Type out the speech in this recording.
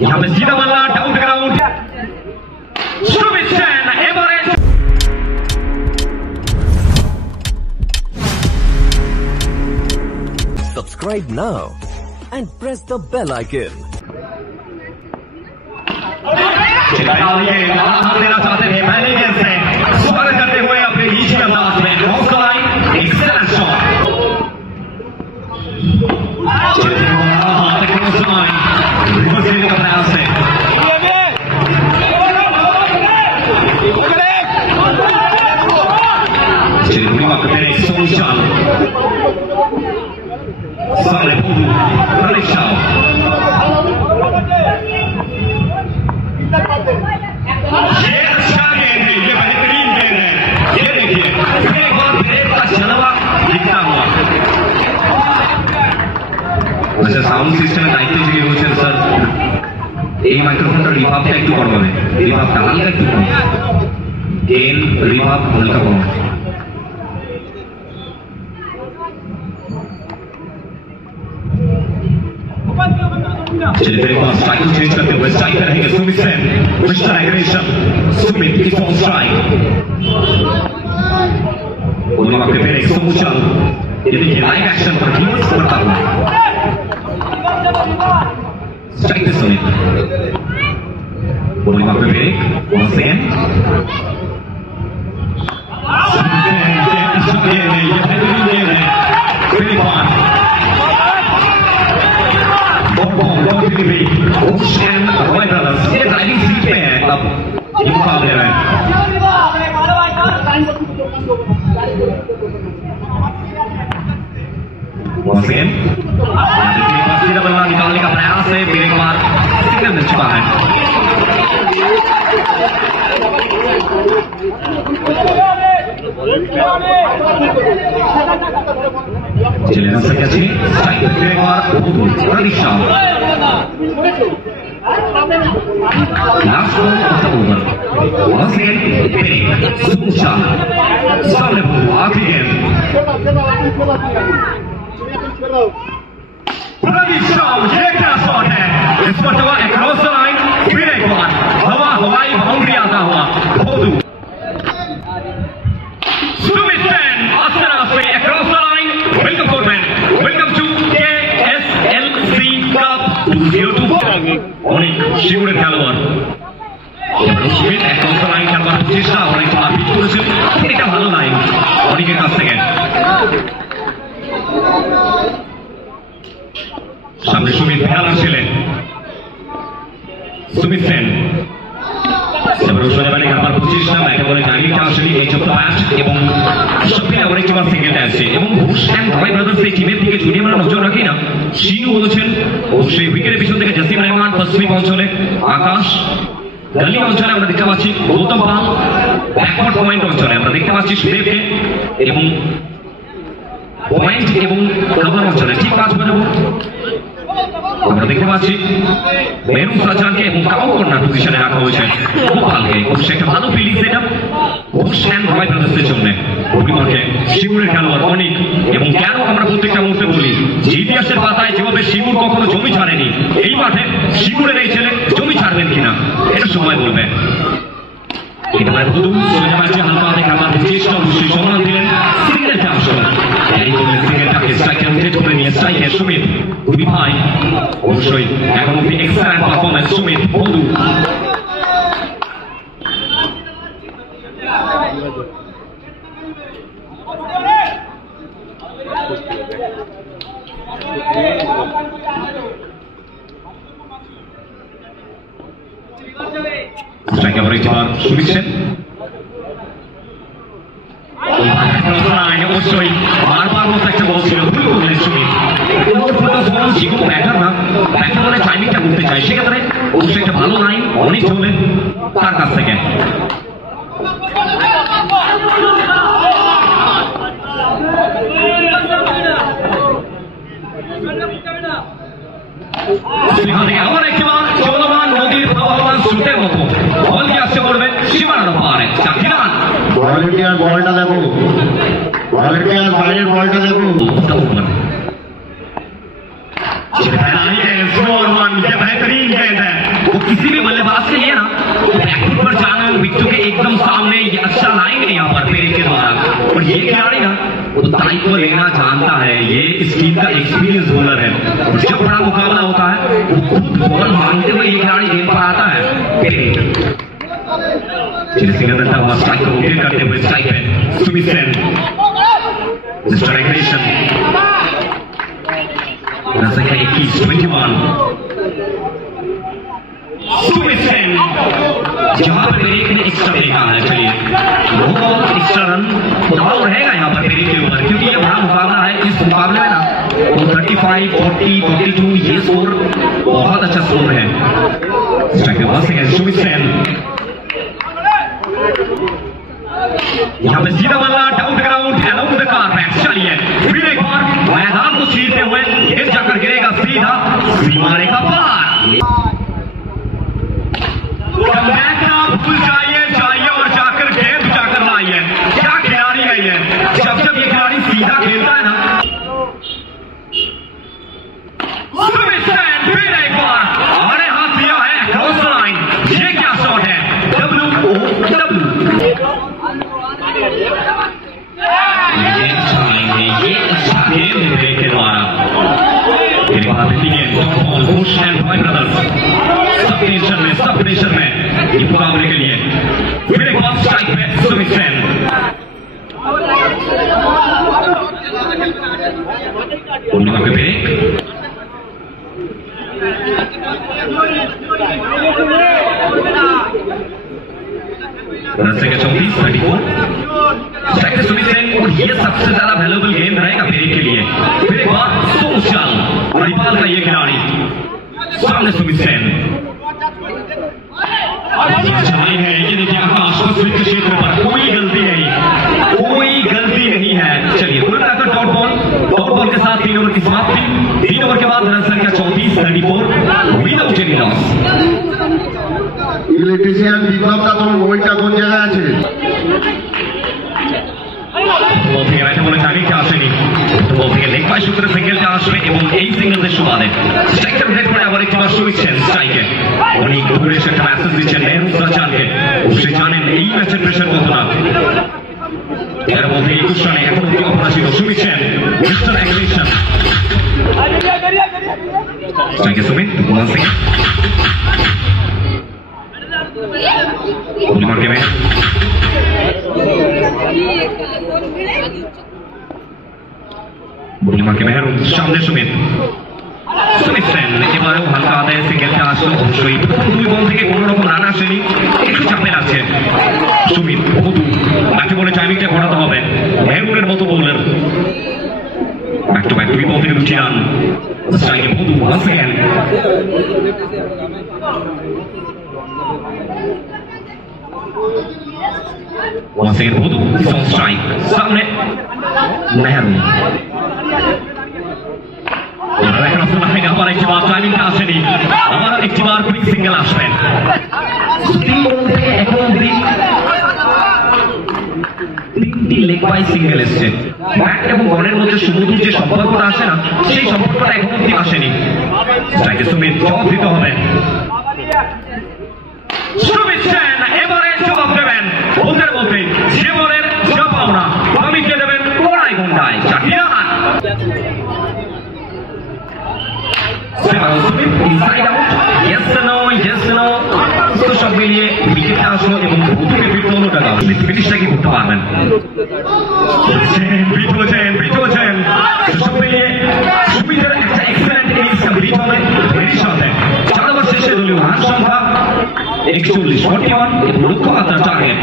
यहाँ पे सीधा बल्ला down ground Sumit Sen average Subscribe now and press the bell icon. देना चाहते थे पहले गेंद से स्वागत करते हुए अपने नीचे अंदाज में cross line excellent shot cross line reverse लेने का प्रयास है सोमशाल साले पूरू परीक्षा ये अच्छा गेंद है, ये बेहतरीन गेंद है। ये देखिए एक बार ब्रेक का जलवा दिखता हुआ। अच्छा साउंड सिस्टम दायित्व जगह রয়েছেন স্যার এই মাইক্রোফোনটা রিভাবটা একটু কমাবে রিভাবটা হালকা একটু কম গেন রিভাব হালকা কম चलिए पास स्ट्राइक चेंज करते हुए स्ट्राइक पे रहेंगे Sumit Sen mister aggression Sumit is on strike bowling आपके फिर एक सोमशाल ये देखिए लाइव एक्शन पर रिवर्स करता हुआ स्ट्राइक पे सुमित बोलिंग आपके फिर एक वंस अगेन रॉय ब्रदर्स ये ड्राइविंग सीट पे है अब ये मुकाबले रहे सीधा बल्ला निकालने का प्रयास है फिर एक बार सिग्नल मिल चुका है चलिए ना सके अच्छी स्ट्राइक फिर एक बार परीक्षा last ball of the over once again pinning सुमशा सामने बॉल आखिरी गेंद परीक्षा ये क्या शॉट है इस पर तो अक्रॉस द लाइन फिर एक बार हवाई बाउंड्री आता हुआ खोदू सुमित सेन अस्तर across the line welcome tournament welcome to KSLC Cup 2022 অনেক শিউরের খেলোয়াড় সুমিত অ্যাক্রস দ্য লাইন খেলবার চেষ্টা অনেক মারপিট করেছেন এটা ভালো লাইন অনেকের কাছ থেকে সামনে সুমিত খেয়াল আসছিলেন সুমিত সেন সেবারুসনে খেলবার চেষ্টা একেবারে টাইমিংটা আসলে এই ছোট্ট ব্যাট এবং সবথেকে আবার একবার সিঙ্গেল আছে এবং ঘোষ অ্যান্ড রয় ব্রাদার্স এই টিমের দিকে যদি আমরা নজর রাখি না সিনু বলেছেন অবশ্যই উইকেটের পিছন থেকে জাসিম রহমান পশ্চিম অঞ্চলে আকাশ গলি অঞ্চলে আমরা দেখতে পাচ্ছি গৌতম পাল ব্যাকওয়ার্ড পয়েন্ট অঞ্চলে আমরা দেখতে পাচ্ছি সুদেবকে এবং পয়েন্ট এবং কভার অঞ্চলে ঠিক 5 বাজাবো আমরা দেখতে পাচ্ছি মেরুন সাজানকে এবং কাউ কর্নার পজিশনে রাখা হয়েছে গোপালকে অবশ্যই একটা ভালো ফিল্ডিং সেটআপ ঘোষ অ্যান্ড রয় ব্রাদার্সের জন্য অভিমানকে শিমুরের খেলোয়াড় অনেক এবং কেন আমরা প্রত্যেকটা মুহূর্তে বলি যে ইতিহাসের পাতায় যেভাবে শিমুর কখনো জমি ছাড়েনি এই মাঠে শিমুরের এই ছেলে জমি ছাড়বেন কিনা এটা সময় বলবে এটা মানে প্রথম সোজা ম্যাচে হালকা হাতে খেলার চেষ্টা অবশ্যই সম্মান দিলেন সিঙ্গেলটা আসলে এই বলে সিঙ্গেলটাকে স্ট্রাইকে রোটেট করে নিয়ে স্ট্রাইকে সুমিত দুই ভাই অবশ্যই এখন অব্দি এক্সেলেন্ট পারফরমেন্স সুমিত বন্ধু স্ট্রাইক এভারেজ সুমিত সেন অবশ্যই বারবার মতো একটা বল ছিল ভুল করলেন সুমিত যেগুলো ব্যাটার না ব্যাটার বলে টাইমিংটা করতে চাই সেক্ষেত্রে অবশ্যই একটা ভালো লাইন অনেক চলে তার কাছ থেকে আবার একবার চলমান নদীর প্রবাহমান স্রোতের মতো বল কি আসছে করবে সীমানার পারে ভলেন্টিয়ার বলটা দেখো ভলেন্টিয়ার বাইরের বলটা দেখো बेहतरीन गेंद है। वो किसी भी बल्लेबाज के लिए ना बैकफुट पर जाना विकेटों के एकदम सामने, ये अच्छा लाइन है यहाँ पर पेरेक के द्वारा। और ये खिलाड़ी ना वो दायित्व लेना जानता है, ये इस टीम का एक्सपीरियंस बॉलर है। और जब बड़ा मुकाबला होता है वो खुद बॉल मांगते हुए ये खिलाड़ी गेंद पर आता है। पेरेक सिंगल डंडा हुआ, स्ट्राइक को रोटेट करते हुए स्ट्राइक है सुमित सेन। स्ट्राइकेशन संख्या 21 21 सुमित सेन। जहां पर पेरेक ने एक्स्ट्रा देखा है, चलिए बहुत एक्स्ट्रा रन दबाव रहेगा यहाँ पर पेरेक के ऊपर, क्योंकि ये बड़ा मुकाबला है। इस मुकाबले में ना वो 35 40 42 ये स्कोर बहुत अच्छा स्कोर है। सुमित सेन यहाँ पे सीधा बल्ला डाउन ग्राउंड अलाउंड द कारपेट। चलिए फिर एक बार मैदान को चीरते हुए गेंद जाकर गिरेगा सीधा सीमा रेखा पार। भूल जाइए और जाकर गेंद जाकर लाइए। क्या खिलाड़ी है ये, जब जब ये खिलाड़ी सीधा खेलता है ना। सुमित सेन फिर एक बार अरे हाथ दिया है क्रॉस लाइन। ये क्या शॉट है, WOW। ये अच्छा गेंद है के द्वारा। फिर बात बुश एंड रॉय ब्रदर्स सब प्रेशर में ये मुकाबले के लिए। फिर एक बार स्ट्राइक पे सुमित सेन। पूर्णिमा के ब्रेक संख्या 34 34 स्ट्राइक पे सुमित सेन। और ये सबसे ज्यादा वैल्यूएबल गेंद रहेगा पेरेक के लिए। फिर एक बार सोशल मणिपाल का ये खिलाड़ी सामने सुमित सेन। चलाई है ये देखिए आकाश वित्त क्षेत्र पर कोई गलती नहीं है। चलिए कुल मिलाकर डॉट बॉल के साथ 3 ओवर की समाप्ति। 3 ओवर के बाद रन संख्या 34 34 विदाउट एनी लॉस। ইলেকট্রিশিয়ান বিপ্লবটা তোমার মোবাইলটা কোন জায়গায় আছে? বলে তারিখে আসেনি, থেকে লেগ বাই সূত্রে সিঙ্গেলটা আসবে এবং এই সিঙ্গেলের সুবাদে স্ট্রাইকটা রোটেট করে আবার একবার শুনেছেন স্ট্রাইকে অনেক দূরে এসে একটা মেসেজ দিচ্ছেন মেহরুব রাজানকে। অবশ্যই জানেন এই ম্যাচের প্রেশার কত না। এর মধ্যে 21 রানে এখন অব্দি অপরাজিত শুনেছেন মিস্টার অ্যাগ্রেশন। স্ট্রাইকে সুমিত বল সিং पूर्णिमा के में पूर्णिमा के मेहर सामने सुमित সেন এবারেও হালকা আদায় সিঙ্গেলটা আসলো। অবশ্যই প্রথম 2 বল থেকে কোনো রকম রান আসেনি, একটু চাপে আছে সুমিত। তাকে বলে টাইমিংটা ঘটাতে হবে। মেহরুনের মতো bowler back to back 2 ball থেকে 2 রান। স্ট্রাইকে Bodu once again. Once again, Bodu is on strike. सामने नेहरू। আবার একটি বার টাইমিংটা আসেনি, আবার একটি বার কুইক সিঙ্গেল আসবেন। 3 বল থেকে এখন অবধি 3টি লেগ বাই সিঙ্গেল এসছে। ব্যাট এবং বলের মধ্যে সুমধুর যে সম্পর্কটা আসে না, সেই সম্পর্কটা এখন অবধি আসেনি। স্ট্রাইকে সুমিত জবাব দিতে হবে। সুমিত সেন এবারে জবাব দেবেন। বলতে বলতে যে বলের যা পাওনা আমি কে দেবেন কড়াই ঘন্টায় 4টি run. Sumit inside out, yes no তো সব মিলিয়ে উইকেটটা আসলো এবং প্রথমে বিট টাকা ফিনিশটা কি করতে পারবেন। বিট হয়েছেন সব মিলিয়ে সুমিতের একটা এক্সেলেন্ট ইনিংস কমপ্লিট হবে। এরই সাথে 4 ওভার শেষে দলীয় রান সংখ্যা 41 41 এবং লক্ষ্যমাত্রা টার্গেট